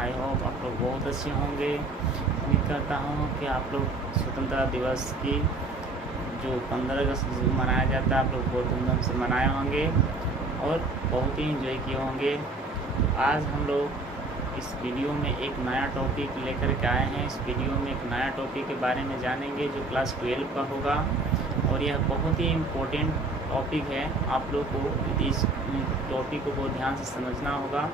I hope आप लोग बहुत अच्छे होंगे। उम्मीद करता हूँ कि आप लोग स्वतंत्रता दिवस की जो 15 अगस्त मनाया जाता है आप लोग बहुत धूमधाम से मनाए होंगे और बहुत ही इंजॉय किए होंगे। आज हम लोग इस वीडियो में एक नया टॉपिक लेकर के आए हैं। इस वीडियो में एक नया टॉपिक के बारे में जानेंगे जो क्लास 12 का होगा और यह बहुत ही इम्पोर्टेंट टॉपिक है। आप लोग को इस टॉपिक को बहुत ध्यान से समझना होगा।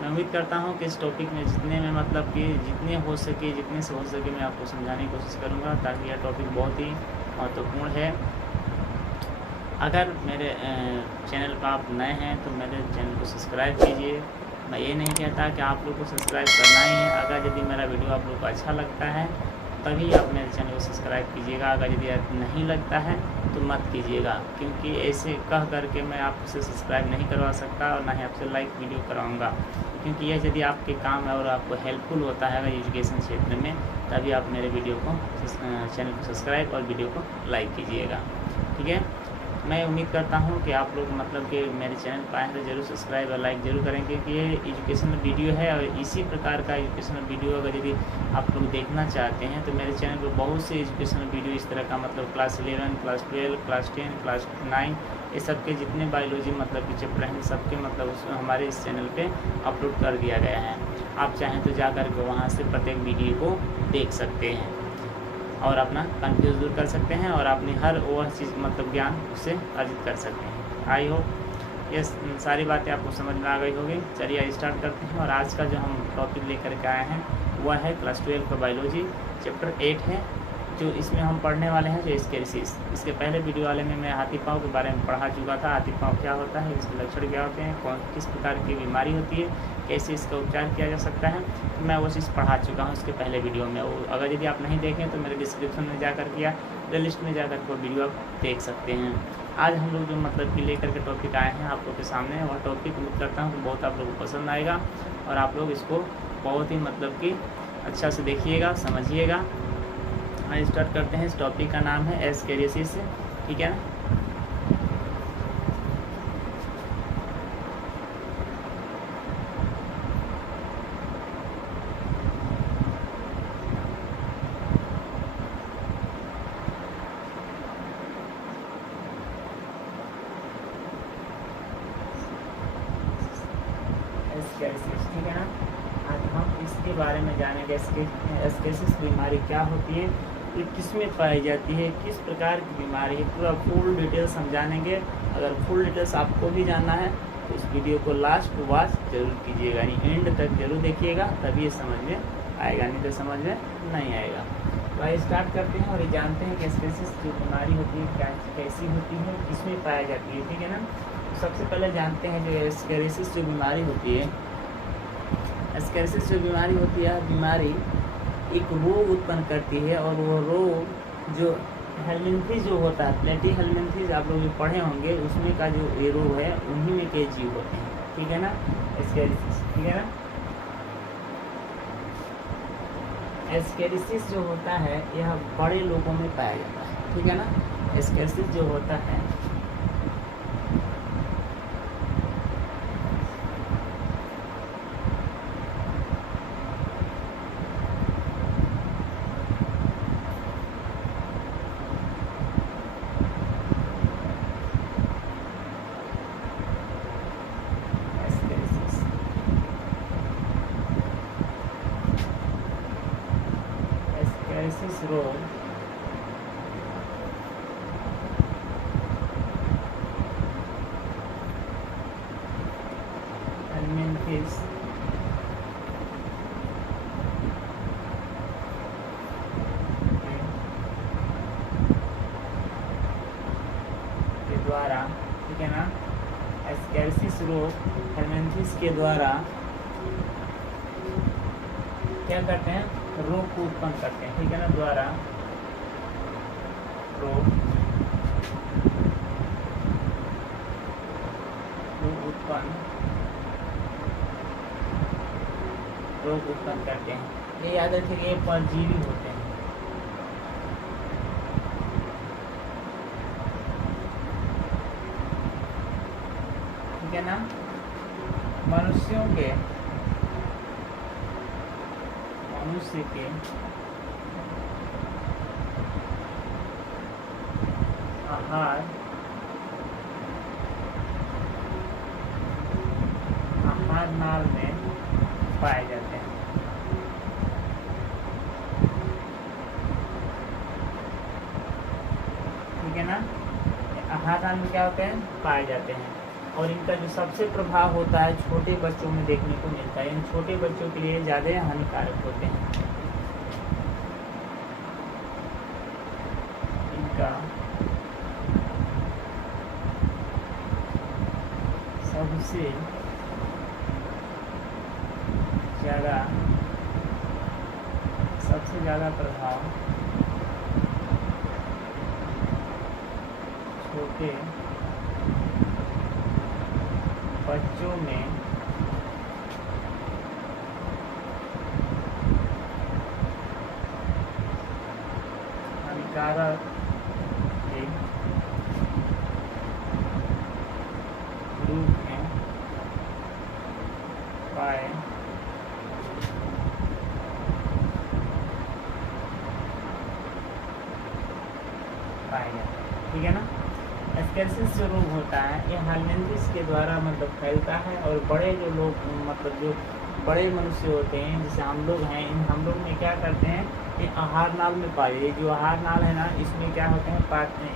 मैं उम्मीद करता हूँ कि इस टॉपिक में जितने में मतलब कि जितने हो सके जितने से हो सके मैं आपको समझाने की कोशिश करूँगा, ताकि यह टॉपिक बहुत ही महत्वपूर्ण है। अगर मेरे चैनल पर आप नए हैं तो मेरे चैनल को सब्सक्राइब कीजिए। मैं ये नहीं कहता कि आप लोग को सब्सक्राइब करना ही है। अगर यदि मेरा वीडियो आप लोग को अच्छा लगता है तभी आप मेरे चैनल को सब्सक्राइब कीजिएगा। अगर यदि नहीं लगता है तो मत कीजिएगा, क्योंकि ऐसे कह करके मैं आपसे सब्सक्राइब नहीं करवा सकता और ना ही आपसे लाइक वीडियो कराऊंगा, क्योंकि यह यदि आपके काम है और आपको हेल्पफुल होता है एजुकेशन क्षेत्र में, तभी आप मेरे वीडियो को चैनल को सब्सक्राइब और वीडियो को लाइक कीजिएगा। ठीक है, मैं उम्मीद करता हूं कि आप लोग मतलब कि मेरे चैनल पर आए तो जरूर सब्सक्राइब और लाइक जरूर करेंगे, क्योंकि ये एजुकेशनल वीडियो है और इसी प्रकार का एजुकेशनल वीडियो अगर यदि आप लोग देखना चाहते हैं तो मेरे चैनल पर बहुत से एजुकेशनल वीडियो इस तरह का मतलब क्लास 11, क्लास 12, क्लास 10, क्लास 9 ये सब के जितने बायोलॉजी मतलब कि चैप्टर हैं सबके मतलब हमारे इस चैनल पे अपलोड कर दिया गया है। आप चाहें तो जा कर के वहाँ से प्रत्येक वीडियो को देख सकते हैं और अपना कन्फ्यूज दूर कर सकते हैं और अपनी हर वह चीज़ मतलब ज्ञान उससे अर्जित कर सकते हैं। आई होप ये सारी बातें आपको समझ में आ गई होगी। चलिए स्टार्ट करते हैं। और आज का जो हम टॉपिक लेकर के आए हैं वह है क्लास 12 का बायोलॉजी चैप्टर 8 है, जो इसमें हम पढ़ने वाले हैं जो एस्केरिसिस। इसके पहले वीडियो वाले में मैं हाथी पाँव के बारे में पढ़ा चुका था। हाथी पाँव क्या होता है, इसके लक्षण क्या होते हैं, किस प्रकार की बीमारी होती है, कैसे इसका उपचार किया जा सकता है, तो मैं वो चीज़ पढ़ा चुका हूँ इसके पहले वीडियो में। अगर यदि आप नहीं देखें तो मेरे डिस्क्रिप्शन में जाकर के या प्लेलिस्ट में जाकर के वो वीडियो आप देख सकते हैं। आज हम लोग जो मतलब कि लेकर के टॉपिक आए हैं आप लोग के सामने, वह टॉपिक उम्मीद करता हूँ कि बहुत आप लोगों को पसंद आएगा और आप लोग इसको बहुत ही मतलब कि अच्छा से देखिएगा, समझिएगा। स्टार्ट करते हैं। इस टॉपिक का नाम है एस्केरिसिस। ठीक है ना। एस्केरिसिस, ठीक है ना। आज हम इसके बारे में जानेंगे। एस्केरिसिस बीमारी क्या होती है, ये किस में पाई जाती है, किस प्रकार की बीमारी है, पूरा फुल डिटेल्स हम जानेंगे। अगर फुल डिटेल्स आपको भी जानना है तो इस वीडियो को लास्ट टू वॉच जरूर कीजिएगा, यानी एंड तक जरूर देखिएगा, तभी ये समझ में आएगा, नहीं तो समझ में नहीं आएगा। तो आइए स्टार्ट करते हैं और ये जानते हैं कि एस्केरिसिस जो बीमारी होती है क्या कैसी होती है, किसमें पाई जाती है। ठीक है ना। तो सबसे पहले जानते हैं जो एस्केरिसिस जो बीमारी होती है, एस्केरिसिस जो बीमारी होती है, बीमारी एक रोग उत्पन्न करती है और वो रोग जो हेलमिंथेस जो होता है, प्लेटी हेलमिंथेस आप लोग जो पढ़े होंगे उसमें का जो ये रोग है उन्हीं में के जीव होते हैं। ठीक है ना। एस्केरिसिस, ठीक है ना। एस्केरिसिस जो होता है यह बड़े लोगों में पाया जाता है। ठीक है ना। एस्केरिसिस जो होता है एस्केरिसिस रोग हेलमिंथेस के द्वारा, ठीक है ना। एस्केरिसिस रोग हेलमिंथेस के द्वारा क्या करते हैं, रोग को उत्पन्न करते हैं। ठीक है ना। द्वारा रोग उत्पन्न करते हैं। ये याद रखिए, ये परजीवी होते हैं। ठीक है ना। मनुष्यों के मनुष्य के आहार नाल में पाए जाते हैं। ठीक है ना, आहार नाल में क्या होते हैं, पाए जाते हैं। और इनका जो सबसे प्रभाव होता है छोटे बच्चों में देखने को मिलता है। इन छोटे बच्चों के लिए ज़्यादा हानिकारक होते हैं। इनका सबसे ज़्यादा प्रभाव छोटे बच्चों में हानिकारक रूप में पाए जाते हैं। ठीक है ना, एस्केरिसिस जो रोग होता है ये हाइमेंथिस के द्वारा मतलब फैलता है। और बड़े जो लोग मतलब जो बड़े मनुष्य होते हैं जैसे हम लोग हैं, हम लोग में क्या करते हैं, ये आहार नाल में पाए, ये जो आहार नाल है ना, इसमें क्या होते हैं,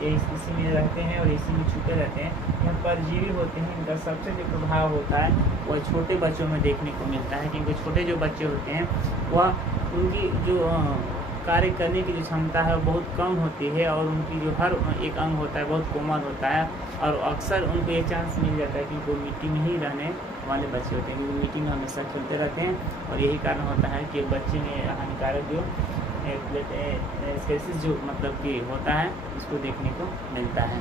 इसी में रहते हैं और इसी में छुपे रहते हैं। यहाँ परजीवी होते हैं। इनका सबसे जो प्रभाव होता है वह छोटे बच्चों में देखने को मिलता है, क्योंकि छोटे जो बच्चे होते हैं वह उनकी जो कार्य करने की जो क्षमता है वो बहुत कम होती है, और उनकी जो हर एक अंग होता है बहुत कोमल होता है। और अक्सर उनको ये चांस मिल जाता है कि वो मिट्टी में ही रहने वाले बच्चे होते हैं, क्योंकि मिट्टी में हमेशा खेलते रहते हैं। और यही कारण होता है कि बच्चे में हानिकारक जो एस्केरिसिस जो मतलब कि होता है इसको देखने को मिलता है।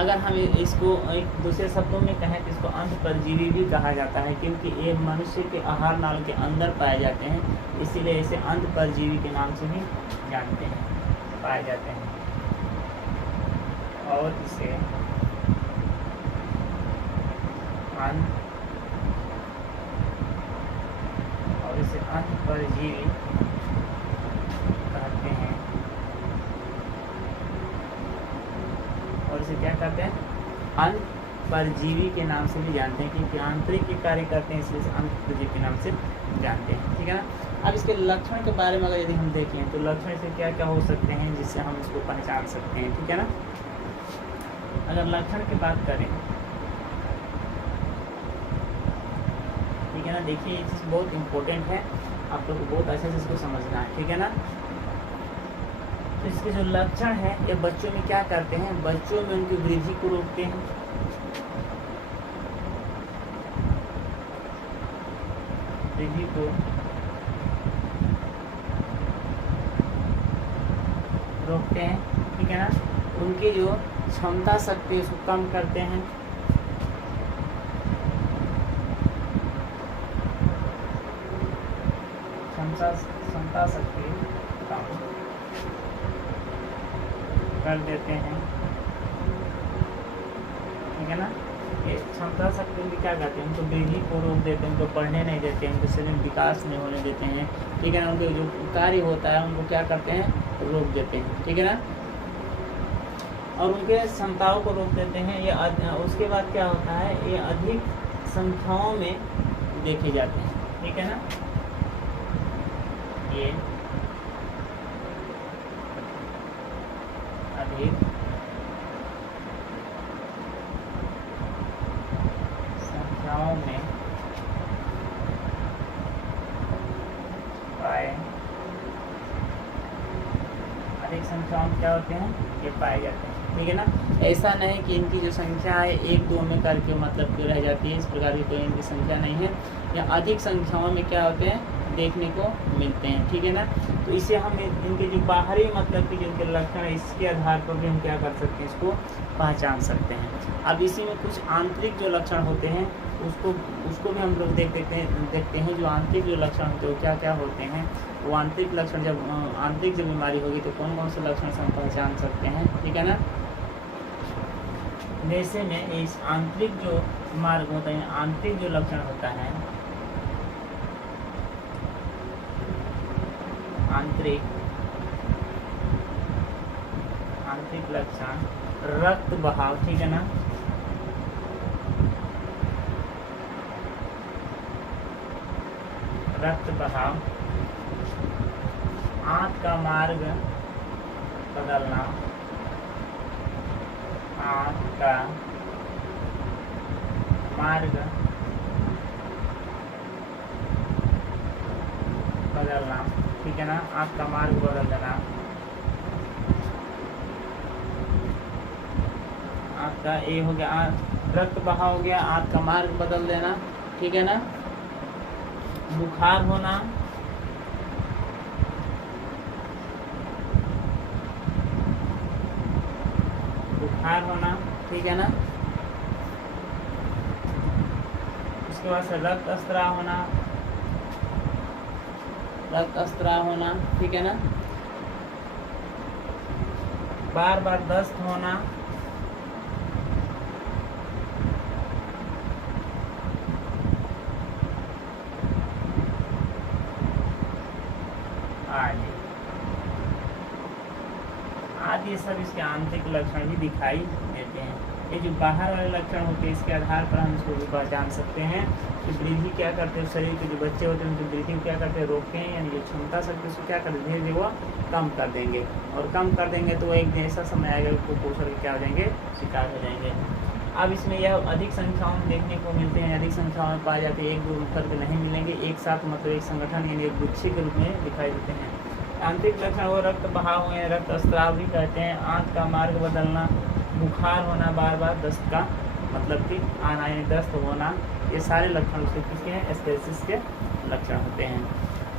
अगर हम इसको एक दूसरे शब्दों में कहें तो इसको अंध परजीवी भी कहा जाता है, क्योंकि ये मनुष्य के आहार नाल के अंदर पाए जाते हैं, इसीलिए इसे अंध परजीवी के नाम से भी जानते हैं, पाए जाते हैं। और इसे अंध परजीवी कहते हैं। और इसे क्या कहते हैं, अंध परजीवी के नाम से भी जानते हैं, क्योंकि आंतरिक के कार्य करते हैं, इसलिए अंध परजीवी के नाम से जानते हैं। ठीक है ना। अब इसके लक्षण के बारे में अगर यदि हम देखें तो लक्षण से क्या क्या हो सकते हैं जिससे हम इसको पहचान सकते हैं। ठीक है ना, अगर लक्षण की बात करें, ठीक है ना, देखिए ये चीज़ बहुत इम्पोर्टेंट है, आप लोग को बहुत अच्छे से इसको समझना है। ठीक है ना, तो इसके जो लक्षण है ये बच्चों में क्या करते हैं, बच्चों में उनकी वृद्धि को रोकते हैं, वृद्धि को रोकते हैं। ठीक है ना, उनकी जो क्षमता शक्ति है उसको कम करते हैं, क्षमता शक्ति कम कर देते हैं। ठीक है ना, ये क्षमता शक्ति भी क्या कहते हैं, उनको वृद्धि को रोक देते हैं, उनको पढ़ने नहीं देते हैं, उनके शरीर विकास नहीं होने देते हैं। ठीक है ना, उनके जो कार्य होता है उनको क्या करते हैं, रोक देते हैं। ठीक है ना, और उनके क्षमताओं को रोक देते हैं। ये उसके बाद क्या होता है, ये अधिक संख्याओं में देखे जाते हैं। ठीक है ना, ये अधिक संख्याओं में अधिक संख्याओं में क्या होते हैं, ये पाए जाते हैं। ठीक है ना, ऐसा नहीं कि इनकी जो संख्या है 1-2 में करके मतलब कि रह जाती है, इस प्रकार की कोई इनकी संख्या नहीं है, या अधिक संख्याओं में क्या होते हैं देखने को मिलते हैं। ठीक है ना, तो इसे हम इनके जो बाहरी मतलब कि जिनके लक्षण है इसके आधार पर भी हम क्या कर सकते हैं, इसको पहचान सकते हैं। अब इसी में कुछ आंतरिक जो लक्षण होते हैं उसको भी हम लोग देखते हैं जो आंतरिक जो लक्षण होते हैं वो क्या क्या होते हैं। वो आंतरिक लक्षण आंतरिक जब बीमारी होगी तो कौन कौन से लक्षण से हम पहचान सकते हैं। ठीक है ना, जैसे में इस आंतरिक जो मार्ग होता है, आंतरिक जो लक्षण होता है आंतरिक लक्षण रक्त बहाव, ठीक है ना, रक्त बहाव, आंत का मार्ग बदलना, आंत का मार्ग बदलना, ठीक है ना, आंत का मार्ग बदल देना, आंत का ए हो गया, रक्त बहाव हो गया, आंत का मार्ग बदल देना, ठीक है ना, बुखार होना, बुखार होना, ठीक है ना, उसके बाद से रक्तस्राव होना, रक्तस्राव होना, ठीक है ना, बार बार दस्त होना, आदि सब इसके आंतरिक लक्षण भी दिखाई देते हैं। ये जो बाहर वाले लक्षण होते हैं इसके आधार पर हम इसको भी पहचान सकते हैं कि वृद्धि क्या करते हैं, शरीर के जो बच्चे होते हैं उनकी वृद्धि को क्या करते हैं, रोकते हैं, यानी जो क्षमता शक्ति उसको क्या करते हैं, धीरे धीरे वो कम कर देंगे, और कम कर देंगे तो एक दिन ऐसा समय आएगा कुपोषण के क्या हो जाएंगे, शिकार हो जाएंगे। अब इसमें यह अधिक संख्याओं में देखने को मिलते हैं, अधिक संख्याओं में पाए जाते हैं, एक दो करके नहीं मिलेंगे, एक साथ मतलब एक संगठन यानी एक गुच्छे के रूप में दिखाई देते हैं। आंतरिक लक्षण वो रक्त बहाव है, रक्तस्राव भी कहते हैं, आंत का मार्ग बदलना, बुखार होना, बार बार दस्त का मतलब कि आना यानी दस्त होना, ये सारे लक्षण उसके किसके हैं, एस्केरिसिस के लक्षण होते हैं।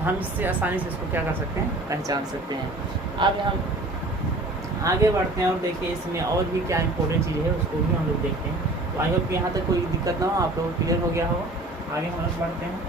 हम इससे आसानी से इसको क्या कर सकते हैं, पहचान सकते हैं। अब हम आगे बढ़ते हैं और देखिए इसमें और भी क्या इंपॉर्टेंट चीज़ है उसको भी हम लोग देखते हैं। तो आई होप यहाँ तक कोई दिक्कत ना हो, आप लोग क्लियर हो गया हो। आगे हम लोग बढ़ते हैं।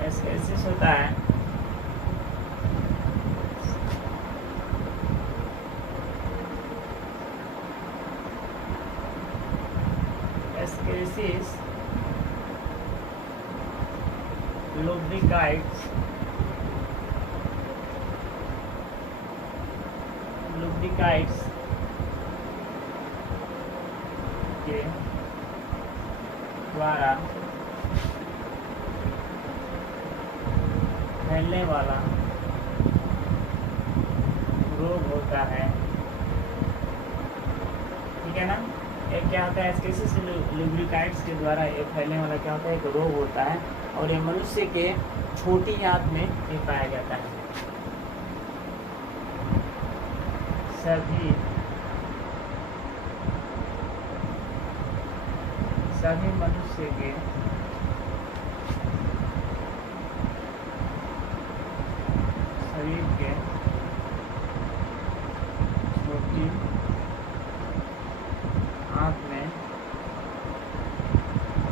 एस्केरिसिस होता है एस्केरिसिस लुब्रिकाइट्स के द्वारा फैलने वाला रोग होता है, ठीक है ना। एक क्या होता है, एस्केरिसिस लुब्रिकाइट्स के द्वारा ये फैलने वाला क्या होता है, एक रोग होता है, और ये मनुष्य के छोटी आंत में ये पाया जाता है। सभी मनुष्य के शरीर के छोटी आंत में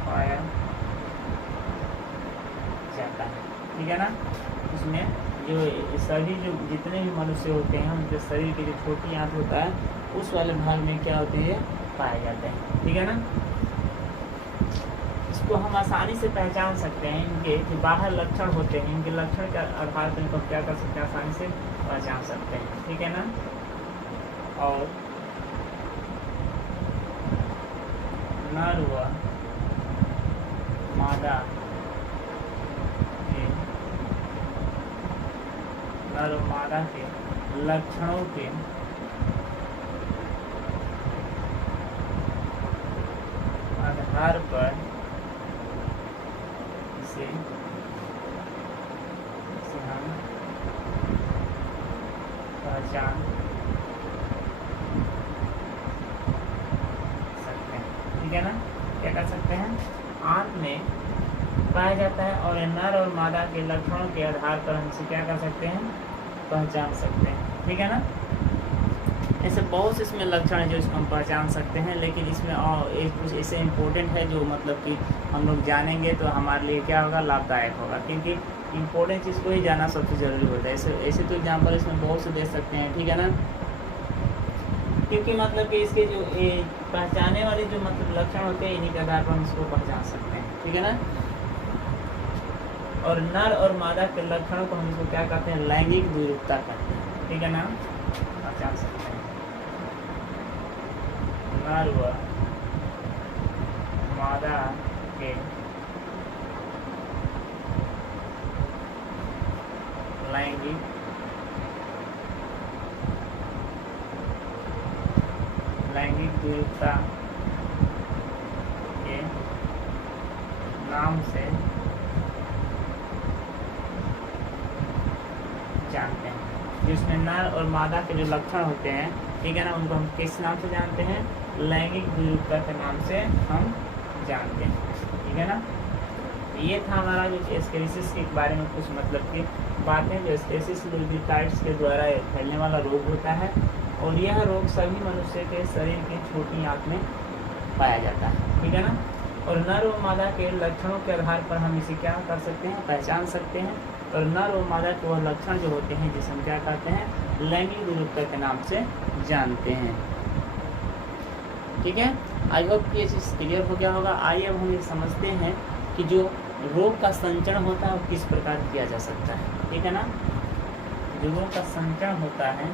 पाया जाता है, ठीक है ना। उसमें जो सभी जो जितने भी मनुष्य होते हैं उनके शरीर की जो छोटी आंत होता है उस वाले भाग में क्या होते हैं, पाए जाते हैं, ठीक है ना। इसको हम आसानी से पहचान सकते हैं, इनके जो बाहर लक्षण होते हैं इनके लक्षण के आधार पर इनको क्या कर सकते हैं, आसानी से पहचान सकते हैं, ठीक है ना। और नर्व मादा के नर और मादा के लक्षणों के आधार पर इसे हम पहचान सकते हैं। ठीक है ना, क्या कर सकते हैं, आंत में पाया जाता है और नर और मादा के लक्षणों के आधार पर हम इसे क्या कर सकते हैं, पहचान सकते हैं। ठीक है ना, ऐसे बहुत से इसमें लक्षण है जो इसको हम पहचान सकते हैं, लेकिन इसमें और एक कुछ ऐसे इम्पोर्टेंट है जो मतलब कि हम लोग जानेंगे तो हमारे लिए क्या होगा, लाभदायक होगा, क्योंकि इम्पोर्टेंट चीज़ को ही जाना सबसे ज़रूरी होता है। ऐसे तो एग्जाम्पल इसमें बहुत से दे सकते हैं। ठीक है ना, क्योंकि मतलब कि इसके जो पहचाने वाले जो मतलब लक्षण होते हैं इन्हीं के आधार पर हम इसको पहचान सकते हैं। ठीक है ना, और नर और मादा के लक्षणों को हम इसको क्या कहते हैं, लैंगिक द्विरूपता कहते हैं। ठीक है ना, पहचान सकते हैं नर व मादा के लैंगिक द्विरूपता के नाम से जानते हैं। जिसमें नर और मादा के जो लक्षण होते हैं, ठीक है ना, उनको हम किस नाम से जानते हैं, लैंगिक द्विरूपता के नाम से हम जानते हैं। ठीक है ना, ये था हमारा जो एस्केरिसिस के बारे में कुछ मतलब की बातें, जो एस्केरिसिस लुब्रिकाइड्स के द्वारा फैलने वाला रोग होता है, और यह रोग सभी मनुष्य के शरीर की छोटी आंत में पाया जाता है। ठीक है ना, और नर और मादा के लक्षणों के आधार पर हम इसे क्या कर सकते हैं, पहचान सकते हैं, और नर और मादा के वह लक्षण जो होते हैं जिसे हम क्या कहते हैं, लैंगिक द्विरूपता के नाम से जानते हैं। ठीक है, आई होप कि ये चीज़ क्लियर हो गया होगा। आइए अब हम ये समझते हैं कि जो रोग का संचरण होता है वो किस प्रकार किया जा सकता है। ठीक है ना, जो रोग का संचरण होता है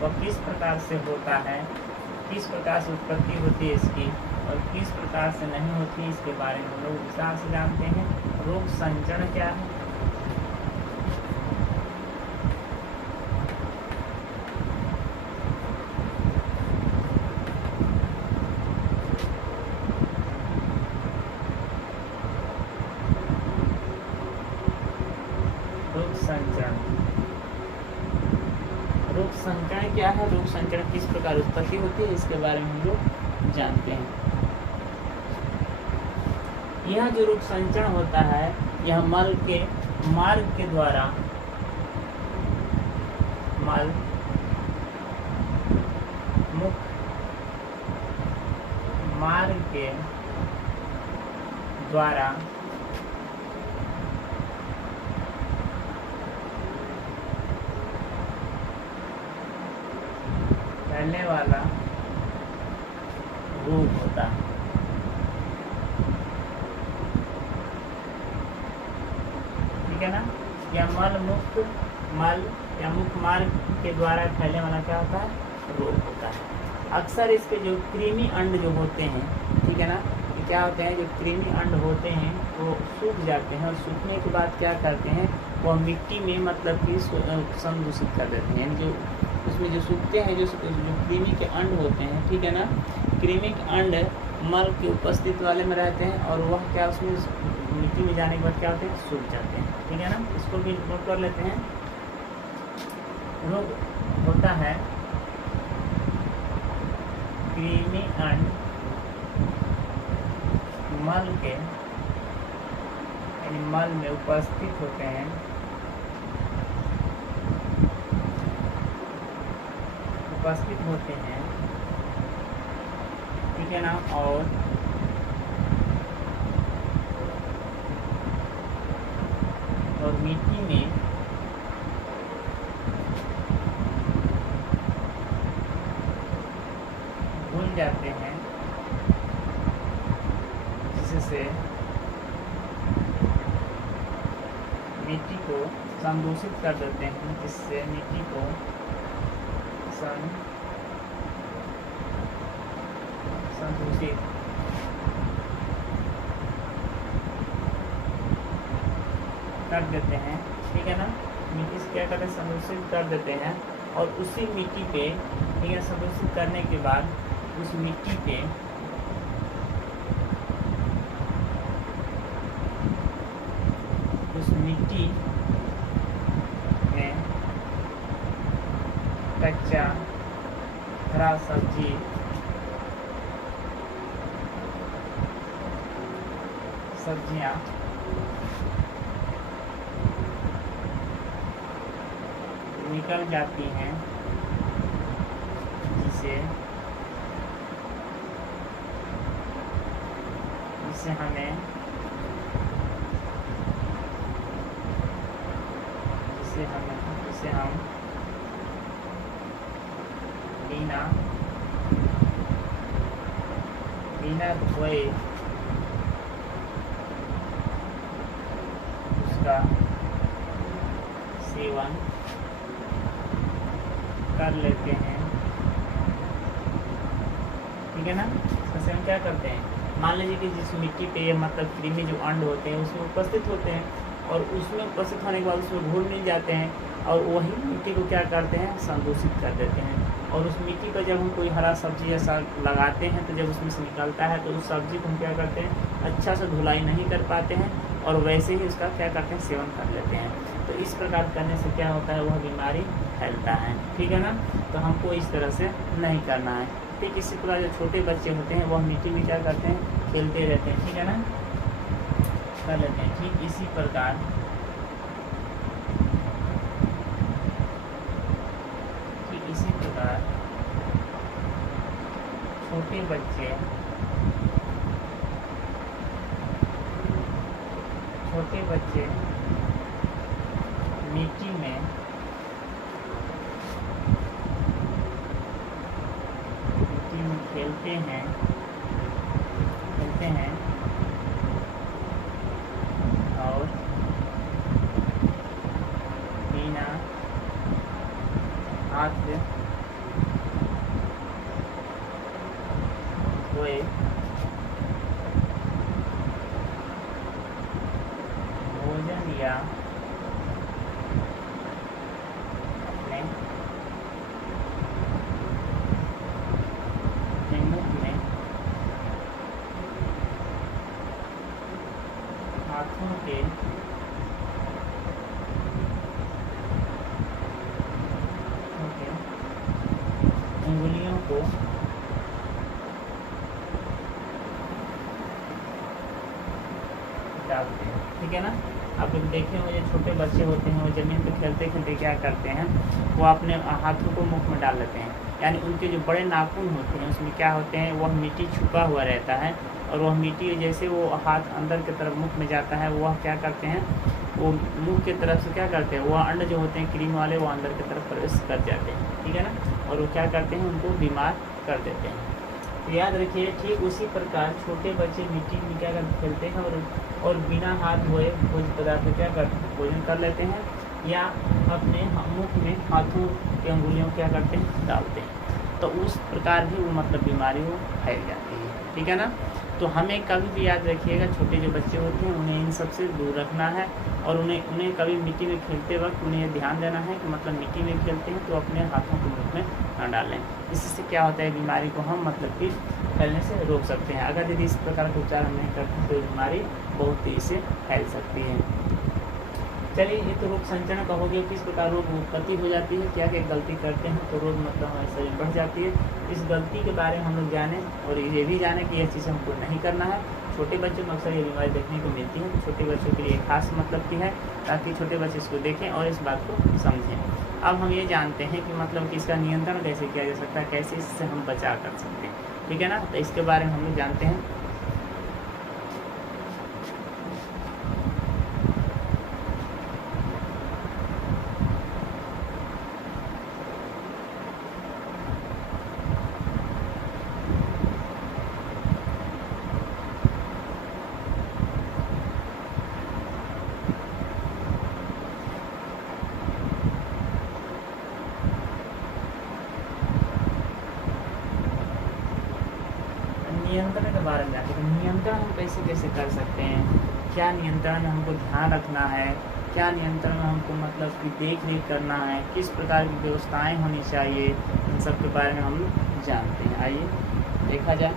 वह किस प्रकार से होता है, किस प्रकार से उत्पत्ति होती है इसकी, और किस प्रकार से नहीं होती है, इसके बारे में हम लोग विस्तार से जानते हैं। रोग संचरण क्या है, रोग संचरण क्या है, रोग संचरण किस प्रकार उत्पत्ति होती है, इसके बारे में हम लोग जानते हैं। यह जो रोग संचरण होता है यह मल के मार्ग के द्वारा, मल मुख मार्ग के द्वारा फैलने वाला रोग होता है। ठीक है ना, या मल या मुख मार्ग के द्वारा फैलने वाला क्या होता है, रोग होता है। अक्सर इसके जो कृमि अंड जो होते हैं, ठीक है ना, ये क्या होते हैं, जो कृमि अंड होते हैं वो सूख जाते हैं, और सूखने के बाद क्या करते हैं, वो मिट्टी में मतलब कि संदूषित कर देते हैं। जो उसमें जो सूखते हैं, जो कृमि के अंड होते हैं, ठीक है ना, कृमि के अंड मल के उपस्थित वाले में रहते हैं, और वह क्या उसमें मिट्टी में जाने के बाद क्या होते हैं, सूख जाते हैं। ठीक है ना, इसको भी नोट कर लेते हैं। रोग होता है कृमि अंड मल के, यानी मल में उपस्थित होते हैं, ठीक है ना, और मिट्टी में घुल जाते हैं, जिससे मिट्टी को संदूषित कर देते हैं, जिससे मिट्टी को संदूषित कर देते हैं, ठीक है ना, मिट्टी से क्या करते हैं, संदूषित कर देते हैं। और उसी मिट्टी पे, ठीक है, संदूषित करने के बाद उस मिट्टी पे उस मिट्टी में कच्चा हरा सब्जियां निकल जाती हैं, जिसे हम बिना धोए उसका सेवन कर लेते हैं, ठीक है ना। इससे हम क्या करते हैं, मान लीजिए कि जिस मिट्टी पे मतलब कृमि जो अंड होते हैं उसमें उपस्थित होते हैं, और उसमें उपस्थित होने के बाद उसमें घुल मिल जाते हैं, और वही मिट्टी को क्या करते हैं, संदूषित कर देते हैं। और उस मिट्टी पर जब हम कोई हरा सब्जी जैसा लगाते हैं, तो जब उसमें से निकलता है तो उस सब्जी को हम क्या करते हैं, अच्छा से धुलाई नहीं कर पाते हैं, और वैसे ही उसका क्या करते हैं, सेवन कर लेते हैं। तो इस प्रकार करने से क्या होता है, वह बीमारी फैलता है, ठीक है ना। तो हमको इस तरह से नहीं करना है। ठीक इसी प्रकार जो छोटे बच्चे होते हैं वह मिट्टी में क्या करते हैं, खेलते रहते हैं, ठीक है ना, कर लेते हैं। ठीक इसी प्रकार छोटे बच्चे मिट्टी में खेलते हैं और बिना हाथ धोए भोजन या अपने मुख में हाथों के उंगलियों को डालते हैं, ठीक है ना। आप लोग देखे होंगे जो छोटे बच्चे होते हैं वो ज़मीन पर खेलते खेलते क्या करते हैं, वो अपने हाथों को मुख में डाल लेते हैं, यानी उनके जो बड़े नाखून होते हैं उसमें क्या होते हैं, वह मिट्टी छुपा हुआ रहता है, और वह मिट्टी जैसे वो हाथ अंदर की तरफ मुख में जाता है, वह क्या करते हैं, वो मुख की तरफ से क्या करते हैं, वह अंड जो होते हैं क्रीम वाले वो अंदर की तरफ प्रवेश कर जाते हैं, ठीक है ना, और वो क्या करते हैं, उनको बीमार कर देते हैं। तो याद रखिए, ठीक उसी प्रकार छोटे बच्चे मिट्टी में क्या कर खेलते हैं और बिना हाथ धोए भोजन पदार्थ क्या करते हैं, भोजन कर लेते हैं, या अपने मुख में हाथों की अंगुलियों क्या करते हैं, डालते हैं, तो उस प्रकार भी वो मतलब बीमारी वो फैल जाती है, ठीक है ना। तो हमें कभी भी याद रखिएगा, छोटे जो बच्चे होते हैं उन्हें इन सब से दूर रखना है, और उन्हें कभी मिट्टी में खेलते वक्त उन्हें ये ध्यान देना है कि मतलब मिट्टी में खेलते हैं तो अपने हाथों को मुँह में न डालें। इससे क्या होता है, बीमारी को हम मतलब कि फैलने से रोक सकते हैं। अगर यदि इस प्रकार का उपचार हम नहीं करते हैं तो बीमारी बहुत तेज़ी से फैल सकती है। चलिए, ये तो रोग संचरण का हो गया, किस प्रकार रोग उत्पत्ति हो जाती है, क्या क्या गलती करते हैं तो रोग मतलब हमारे शरीर बढ़ जाती है। इस गलती के बारे में हम लोग जानें, और ये भी जानें कि यह चीज़ हमको नहीं करना है। छोटे बच्चों में अक्सर ये बीमारी देखने को मिलती है, तो छोटे बच्चों के लिए खास मतलब की है, ताकि छोटे बच्चे इसको देखें और इस बात को समझें। अब हम ये जानते हैं कि मतलब कि इसका नियंत्रण कैसे किया जा सकता है, कैसे इससे हम बचा कर सकते हैं, ठीक है ना। तो इसके बारे में हम लोग जानते हैं। नियंत्रण के बारे में जानते हैं। नियंत्रण हम कैसे कैसे कर सकते हैं, क्या नियंत्रण हमको ध्यान रखना है, क्या नियंत्रण में हमको मतलब कि देख रेख करना है, किस प्रकार की व्यवस्थाएं होनी चाहिए, इन सब के बारे में हम जानते हैं। आइए देखा जाए।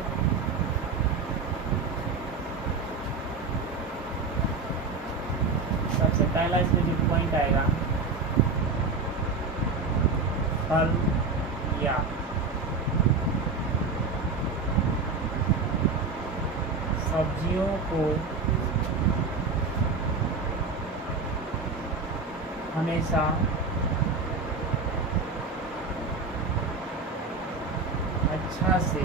सबसे पहला इसमें जो पॉइंट आएगा, फल या सब्जियों को हमेशा अच्छा से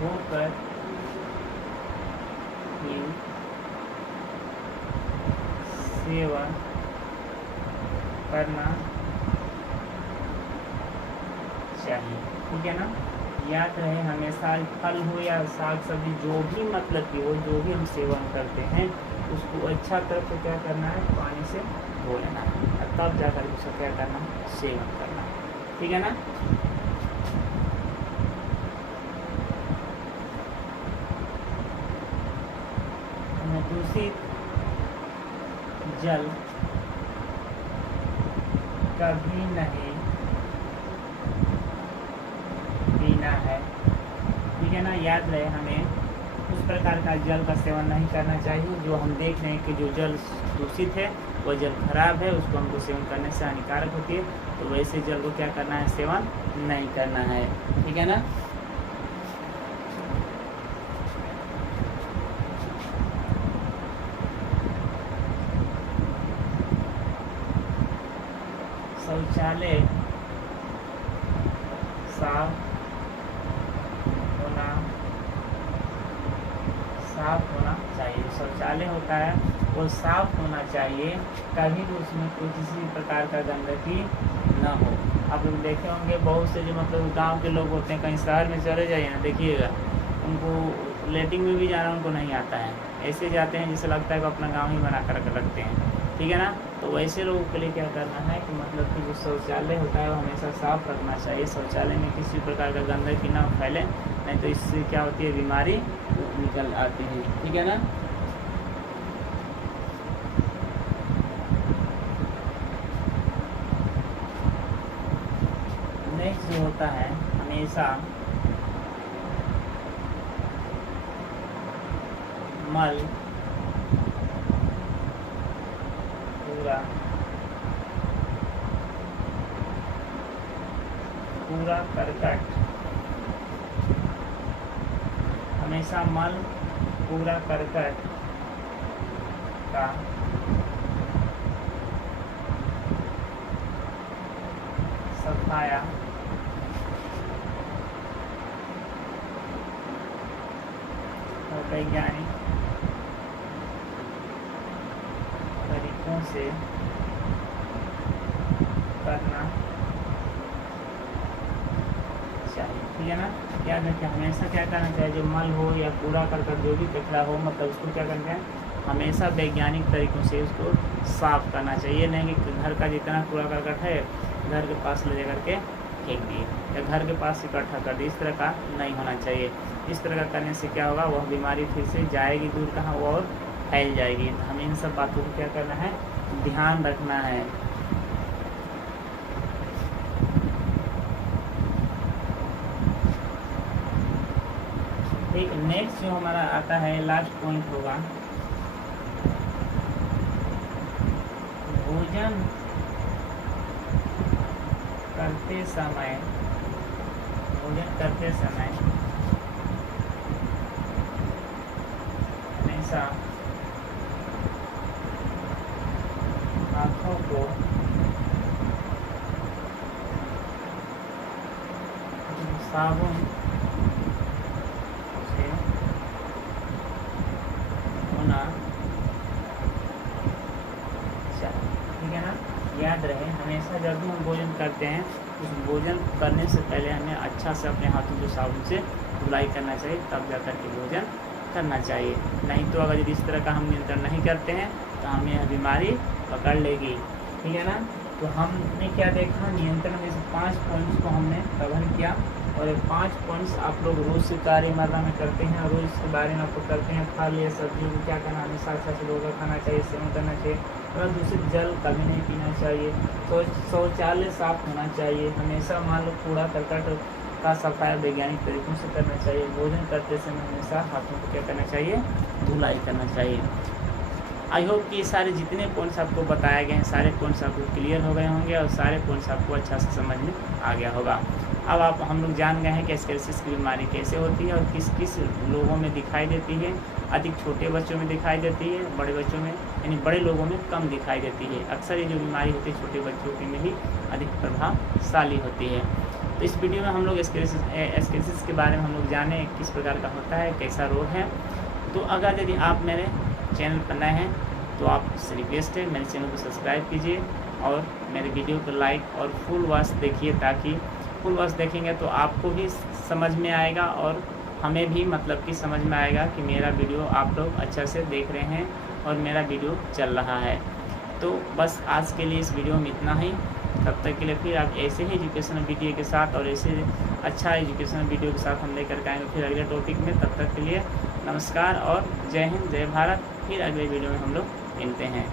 धोकर ही सेवन करना चाहिए। ठीक है ना। याद रहे हमेशा फल हो या साग सब्जी जो भी मतलब कि वो जो भी हम सेवन करते हैं उसको अच्छा तरह से क्या करना है, पानी से धो लेना है और तब जाकर उसका क्या करना है, सेवन करना है। ठीक है ना। दूषित जल कभी नहीं पीना है। ठीक है ना। याद रहे हमें उस प्रकार का जल का सेवन नहीं करना चाहिए जो हम देख रहे हैं कि जो जल दूषित है, वो जल खराब है, उसको हमको सेवन करने से हानिकारक होती है। तो वैसे जल को क्या करना है, सेवन नहीं करना है। ठीक है ना। शौचालय साफ होना चाहिए। शौचालय होता है वो साफ होना चाहिए, कभी भी उसमें कोई किसी प्रकार का गंदगी न हो। आप लोग देखे होंगे बहुत से जो मतलब गांव के लोग होते हैं, कहीं शहर में चले जाइए ना, देखिएगा उनको लेटिंग में भी जाना उनको नहीं आता है, ऐसे जाते हैं जैसे लगता है कि अपना गाँव ही बना कर रखते हैं। ठीक है ना। तो वैसे लोगों के लिए क्या करना है कि मतलब कि जो शौचालय होता है वो हमेशा साफ रखना चाहिए। शौचालय में किसी प्रकार का गंदगी ना फैले, नहीं तो इससे क्या होती है, बीमारी निकल आती है। ठीक है ना। नेक्स्ट जो होता है, हमेशा मल पूरा करकट, हमेशा मल पूरा करकट का सफाया और वैज्ञानिक तरीकों से करना चाहिए। ठीक है ना। याद रखिए हमेशा क्या करना चाहिए, जो मल हो या कूड़ा करकट जो भी कचरा हो, मतलब उसको क्या करना है, हमेशा वैज्ञानिक तरीकों से उसको साफ करना चाहिए। नहीं कि घर का जितना कूड़ा करकट है घर के पास ले जा करके फेंक दिए या घर के पास इकट्ठा कर दिए, इस तरह का नहीं होना चाहिए। इस तरह का करने से क्या होगा, वह बीमारी फिर से जाएगी दूर कहाँ, वो और फैल जाएगी। तो हमें इन सब बातों को क्या करना है, ध्यान रखना है। ठीक। नेक्स्ट जो हमारा आता है, लास्ट पॉइंट होगा, भोजन करते समय हमेशा हाथों को साबुन से धोना चाहिए। ठीक है ना। याद रहे हमेशा जब भी हम भोजन करते हैं, उस भोजन करने से पहले हमें अच्छा से अपने हाथों को साबुन से धुलाई करना चाहिए, तब जाकर के भोजन करना चाहिए। नहीं तो अगर इस तरह का हम नियंत्रण नहीं करते हैं तो हमें यह बीमारी पकड़ लेगी। ठीक है ना। तो हमने क्या देखा, नियंत्रण में से 5 पॉइंट्स को हमने कवर किया, और ये 5 पॉइंट्स आप लोग रोज़ से कार्यमर्रा में करते हैं, और रोज़ इसके बारे में आपको करते हैं। फल या सब्जियों को क्या करना, हमेशा अच्छा से रोज़ा खाना चाहिए, सेवन करना चाहिए, और दूषित जल कभी नहीं पीना चाहिए, शौचालय साफ होना चाहिए, हमेशा मान लो कूड़ा करकट का सफाई वैज्ञानिक तरीकों से करना चाहिए, भोजन करते समय हमेशा हाथों को क्या करना चाहिए, धुलाई करना चाहिए। आई होप कि ये सारे जितने पॉइंट्स आपको बताए गए हैं, सारे पॉइंट्स आपको क्लियर हो गए होंगे, और सारे पॉइंट्स आपको अच्छा से समझ में आ गया होगा। अब हम लोग जान गए हैं कि एस्केलेसिस की बीमारी कैसे होती है और किस किस लोगों में दिखाई देती है। अधिक छोटे बच्चों में दिखाई देती है, बड़े बच्चों में यानी बड़े लोगों में कम दिखाई देती है। अक्सर ये जो बीमारी होती है छोटे बच्चों के में ही अधिक प्रभावशाली होती है। तो इस वीडियो में हम लोग एस्केलेसिस के बारे में हम लोग जाने किस प्रकार का होता है, कैसा रोग है। तो अगर यदि आप मेरे चैनल पर नए हैं तो आपसे रिक्वेस्ट है मेरे चैनल को सब्सक्राइब कीजिए, और मेरे वीडियो को लाइक और फुल वॉच देखिए, ताकि फुल वॉच देखेंगे तो आपको भी समझ में आएगा और हमें भी मतलब कि समझ में आएगा कि मेरा वीडियो आप लोग अच्छा से देख रहे हैं और मेरा वीडियो चल रहा है। तो बस आज के लिए इस वीडियो में इतना ही। तब तक के लिए फिर आप ऐसे ही एजुकेशनल वीडियो के साथ और ऐसे अच्छा एजुकेशनल वीडियो के साथ हम लेकर आएंगे फिर अगले टॉपिक में। तब तक के लिए नमस्कार और जय हिंद, जय भारत। फिर अगले वीडियो में हम लोग मिलते हैं।